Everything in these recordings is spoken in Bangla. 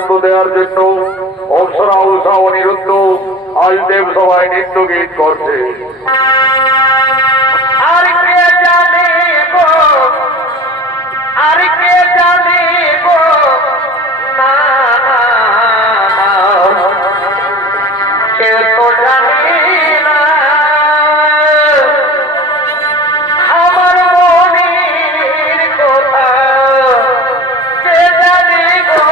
আনন্দ দেওয়ার জন্য অপ্সরা উষা অনিরুদ্ধ আজ দেব সবাই নৃত্য গীত করছে। আর কে জানে গো, আর কে জানে গো, না সে তো জানি না আমার মনের কথা, কে জানে গো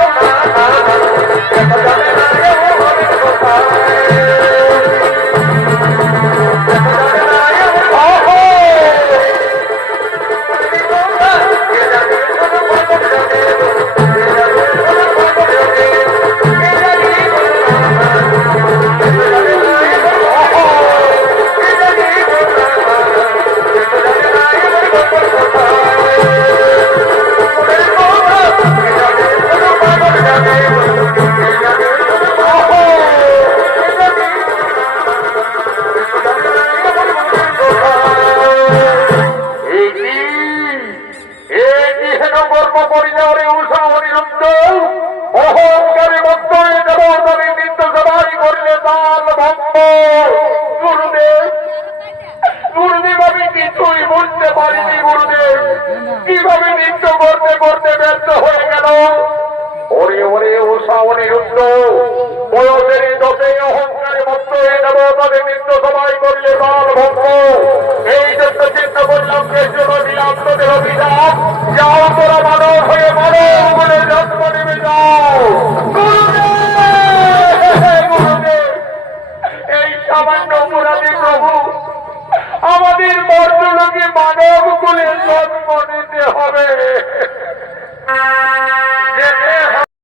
অহংকারী মধ্যে দেবতাদের নৃত্য সবাই করলে তাল ভঙ্গ। গুরুদেব, গুরুদেব আমি কিছুই বুঝতে পারিনি। গুরুদেব কিভাবে নৃত্য করতে করতে ব্যর্থ হয়ে গেল। ওরে ওরে উষা অনিরুদ্ধ বয়সের দোষে অহংকারী মধ্যে দেবতাদের নৃত্য সবাই করলে তাল ভঙ্গ। এই জন্য চিন্তা করলাম কৃষ্ণ দিলাম তোদের অভিশাপ। যাও তোরা মানব হয়ে মানব বলে জন্ম নেমে যাও। এই সামান্য অপরাধী প্রভু আমাদের মর্তলোকে মানব কুলে জন্ম নিতে হবে, যেতে